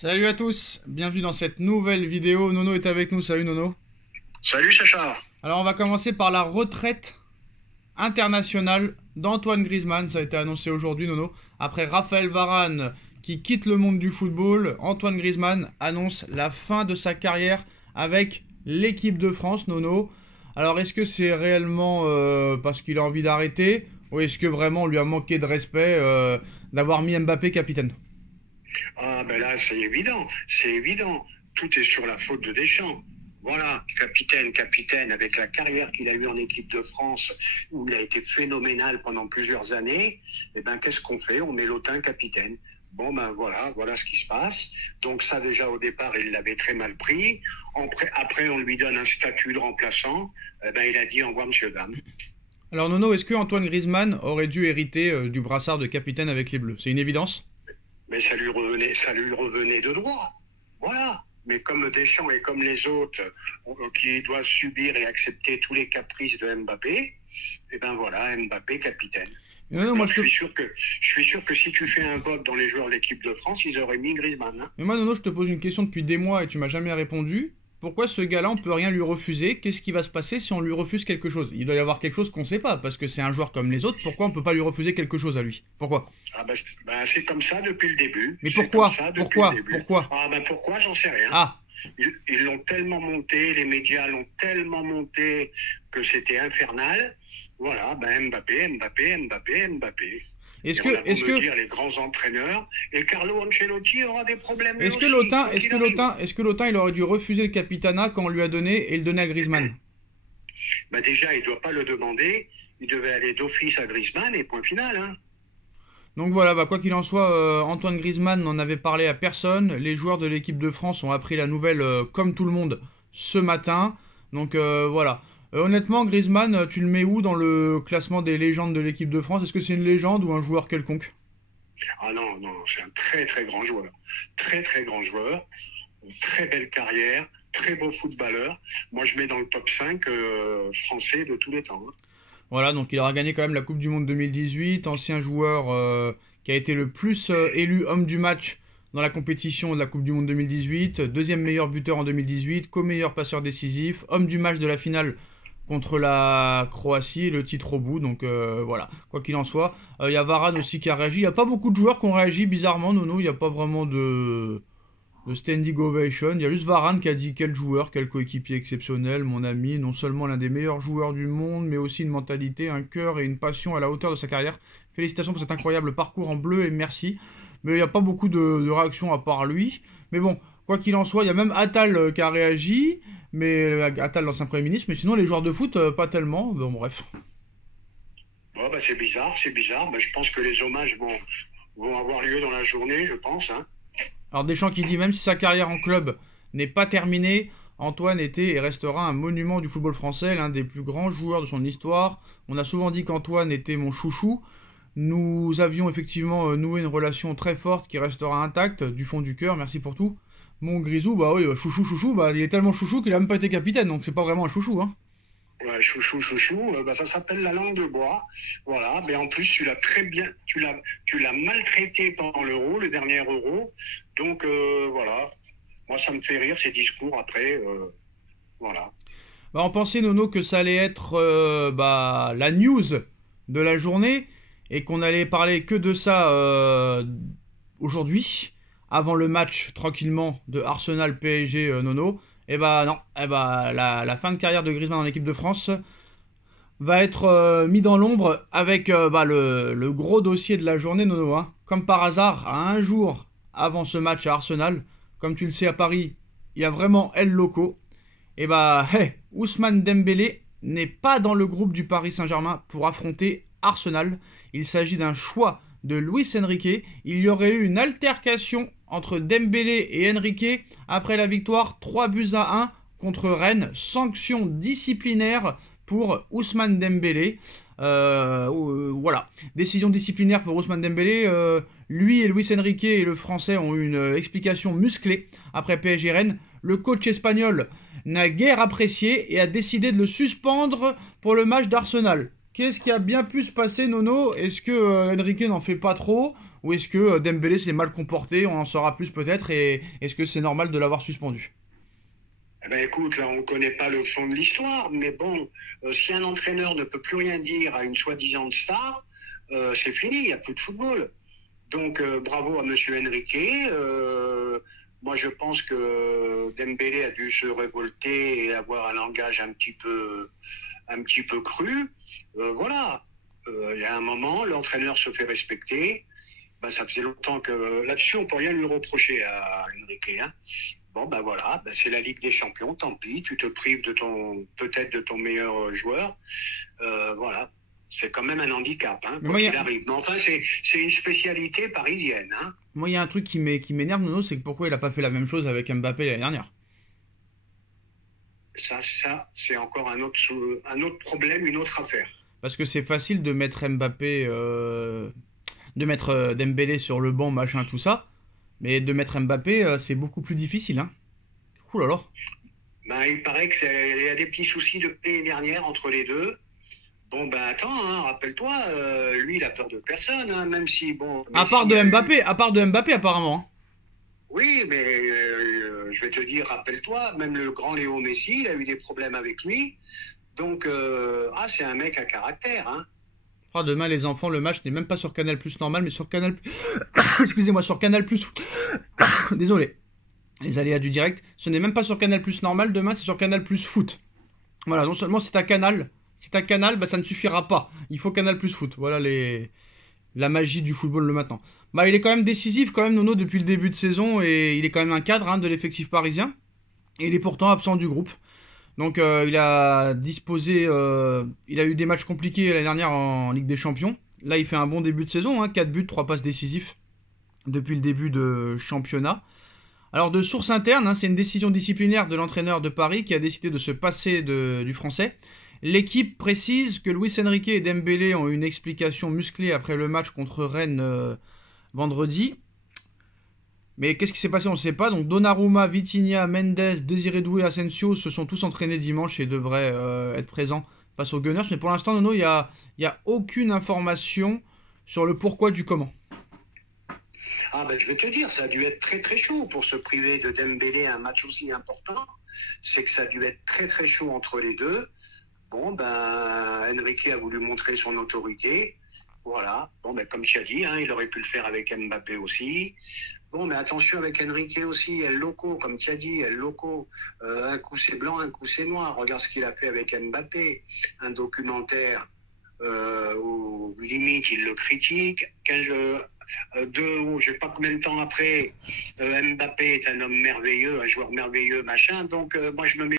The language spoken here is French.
Salut à tous, bienvenue dans cette nouvelle vidéo. Nono est avec nous, salut Nono. Salut Sacha. Alors on va commencer par la retraite internationale d'Antoine Griezmann. Ça a été annoncé aujourd'hui Nono. Après Raphaël Varane qui quitte le monde du football, Antoine Griezmann annonce la fin de sa carrière avec l'équipe de France Nono. Alors est-ce que c'est réellement parce qu'il a envie d'arrêter ou est-ce que vraiment on lui a manqué de respect d'avoir mis Mbappé capitaine? Ah ben là c'est évident. Tout est sur la faute de Deschamps. Voilà, capitaine, avec la carrière qu'il a eue en équipe de France, où il a été phénoménal pendant plusieurs années, et ben qu'est-ce qu'on fait? On met Lotin capitaine. Bon ben voilà ce qui se passe. Donc ça déjà au départ il l'avait très mal pris. Après on lui donne un statut de remplaçant. Eh ben il a dit au revoir monsieur dame. Alors Nono, est-ce que Antoine Griezmann aurait dû hériter du brassard de capitaine avec les Bleus? C'est une évidence? Mais ça lui revenait de droit. Voilà. Mais comme Deschamps et comme les autres qui doivent subir et accepter tous les caprices de Mbappé, et ben voilà, Mbappé capitaine. Non, moi, Je suis sûr que si tu fais un vote dans les joueurs de l'équipe de France, ils auraient mis Griezmann. Hein. Mais moi Nono, je te pose une question depuis des mois et tu m'as jamais répondu. Pourquoi ce gars-là, on peut rien lui refuser? Qu'est-ce qui va se passer si on lui refuse quelque chose? Il doit y avoir quelque chose qu'on sait pas, parce que c'est un joueur comme les autres. Pourquoi on peut pas lui refuser quelque chose à lui? Pourquoi? Ah c'est comme ça depuis le début. Mais C'est pourquoi? comme ça depuis Pourquoi? le début. Pourquoi? Ah ben pourquoi? J'en sais rien. Ah, Ils l'ont tellement monté, les médias l'ont tellement monté que c'était infernal. Voilà, ben Mbappé. est-ce Et que, on a beau est-ce me que, dire les grands entraîneurs. Et Carlo Ancelotti aura des problèmes lui est-ce que aussi, Lotin, quoi est-ce qu'il que arrive. Lotin, est-ce que Lotin, il aurait dû refuser le capitanat quand on lui a donné et le donner à Griezmann? Ben déjà, il ne doit pas le demander. Il devait aller d'office à Griezmann et point final. Hein. Donc voilà, bah quoi qu'il en soit, Antoine Griezmann n'en avait parlé à personne. Les joueurs de l'équipe de France ont appris la nouvelle comme tout le monde ce matin. Donc voilà. Honnêtement, Griezmann, tu le mets où dans le classement des légendes de l'équipe de France? Est-ce que c'est une légende ou un joueur quelconque? Ah non, c'est un très très grand joueur. Très grand joueur. Une très belle carrière. Très beau footballeur. Moi, je mets dans le top 5 français de tous les temps. Hein. Voilà, donc il aura gagné quand même la Coupe du Monde 2018, ancien joueur qui a été le plus élu homme du match dans la compétition de la Coupe du Monde 2018, deuxième meilleur buteur en 2018, co-meilleur passeur décisif, homme du match de la finale contre la Croatie et le titre au bout, donc voilà, quoi qu'il en soit. Il y a Varane aussi qui a réagi, il n'y a pas beaucoup de joueurs qui ont réagi bizarrement, Nono, il n'y a pas vraiment de standing ovation. Il y a juste Varane qui a dit quel joueur, quel coéquipier exceptionnel, mon ami, non seulement l'un des meilleurs joueurs du monde, mais aussi une mentalité, un cœur et une passion à la hauteur de sa carrière. Félicitations pour cet incroyable parcours en bleu et merci. Mais il n'y a pas beaucoup de réactions à part lui. Mais bon, quoi qu'il en soit, il y a même Attal qui a réagi, mais Attal l'ancien Premier ministre, mais sinon les joueurs de foot, pas tellement. Bon bref. Bon, bah, c'est bizarre. Bah, je pense que les hommages vont avoir lieu dans la journée, je pense. Hein. Alors Deschamps qui dit même si sa carrière en club n'est pas terminée, Antoine était et restera un monument du football français, l'un des plus grands joueurs de son histoire. On a souvent dit qu'Antoine était mon chouchou. Nous avions effectivement noué une relation très forte qui restera intacte du fond du cœur. Merci pour tout. Mon Grisou, bah oui, chouchou, bah il est tellement chouchou qu'il a même pas été capitaine, donc c'est pas vraiment un chouchou, hein. Ouais, chouchou, bah, ça s'appelle la langue de bois. Voilà, mais en plus tu l'as très bien, tu l'as maltraité pendant l'Euro, le dernier Euro. Donc voilà, moi ça me fait rire ces discours après. Voilà. Bah on pensait Nono que ça allait être bah, la news de la journée et qu'on allait parler que de ça aujourd'hui, avant le match tranquillement de Arsenal PSG Nono. Et bah non, et bah la fin de carrière de Griezmann dans l'équipe de France va être mis dans l'ombre avec bah, le gros dossier de la journée Nono. Hein. Comme par hasard, à un jour avant ce match à Arsenal, comme tu le sais à Paris, il y a vraiment El Loco. Et bah hey, Ousmane Dembélé n'est pas dans le groupe du Paris Saint-Germain pour affronter Arsenal. Il s'agit d'un choix de Luis Enrique. Il y aurait eu une altercation entre Dembélé et Enrique après la victoire 3-1 contre Rennes. Sanction disciplinaire pour Ousmane Dembélé. Voilà. Décision disciplinaire pour Ousmane Dembélé. Lui et Luis Enrique et le français ont eu une explication musclée après PSG Rennes. Le coach espagnol n'a guère apprécié et a décidé de le suspendre pour le match d'Arsenal. qu'est-ce qui a bien pu se passer, Nono? Est-ce que Enrique n'en fait pas trop? Ou est-ce que Dembélé s'est mal comporté? On en saura plus peut-être. Et est-ce que c'est normal de l'avoir suspendu? Eh ben écoute, là on ne connaît pas le fond de l'histoire, mais bon, si un entraîneur ne peut plus rien dire à une soi-disant star, c'est fini, il n'y a plus de football. Donc bravo à Monsieur Enrique. Moi je pense que Dembélé a dû se révolter et avoir un langage un petit peu cru. Voilà. Il y a un moment, l'entraîneur se fait respecter. Ben, ça faisait longtemps que là-dessus on peut rien lui reprocher à Enrique. Hein. Bon ben voilà, ben, c'est la Ligue des Champions. Tant pis, tu te prives de peut-être de ton meilleur joueur. Voilà. C'est quand même un handicap, hein, Mais quoi qu'il arrive. Mais enfin, c'est une spécialité parisienne. Hein. Moi, il y a un truc qui m'énerve, Nono, c'est que pourquoi il a pas fait la même chose avec Mbappé l'année dernière? Ça c'est encore un autre problème, une autre affaire. Parce que c'est facile de mettre Mbappé, de mettre Dembélé sur le banc, machin, tout ça. Mais de mettre Mbappé, c'est beaucoup plus difficile, hein. Ouh là là. Ben, il paraît qu'il y a des petits soucis depuis l'année dernière entre les deux. Bon, ben attends, hein, rappelle-toi, lui, il a peur de personne, hein, même si, bon... À part de Mbappé, apparemment, hein. Oui, mais je vais te dire, rappelle-toi, même le grand Léo Messi, il a eu des problèmes avec lui. Donc, c'est un mec à caractère, hein. Ah, demain, les enfants, le match n'est même pas sur Canal Plus normal, mais sur Canal... Excusez-moi, sur Canal Plus... Désolé. Les aléas du direct. Ce n'est même pas sur Canal Plus normal, demain, c'est sur Canal Plus Foot. Voilà, non seulement c'est un canal... Si t'as Canal, bah ça ne suffira pas. Il faut Canal Plus Foot. Voilà la magie du football le matin. Bah il est quand même décisif quand même Nono depuis le début de saison et il est quand même un cadre de l'effectif parisien. Et il est pourtant absent du groupe. Donc il a eu des matchs compliqués l'année dernière en Ligue des Champions. Là il fait un bon début de saison, 4 buts, 3 passes décisifs depuis le début de championnat. Alors de source interne, c'est une décision disciplinaire de l'entraîneur de Paris qui a décidé de se passer du français. L'équipe précise que Luis Enrique et Dembélé ont eu une explication musclée après le match contre Rennes vendredi. Mais qu'est-ce qui s'est passé, on ne sait pas. Donc Donnarumma, Vitinha, Mendes, Désiré Doué, Asensio se sont tous entraînés dimanche et devraient être présents face aux Gunners. Mais pour l'instant, Nono, il y a aucune information sur le pourquoi du comment. Ah ben je vais te dire, ça a dû être très très chaud pour se priver de Dembélé à un match aussi important. C'est que ça a dû être très très chaud entre les deux. Bon, ben, Enrique a voulu montrer son autorité. Voilà. Bon, ben, comme tu as dit, il aurait pu le faire avec Mbappé aussi. Bon, mais attention avec Enrique aussi, El Loco, comme tu as dit, El Loco. Un coup c'est blanc, un coup c'est noir. Regarde ce qu'il a fait avec Mbappé. Un documentaire où limite il le critique. Je sais pas combien de temps après, Mbappé est un homme merveilleux, un joueur merveilleux, machin. Donc, moi, je me mets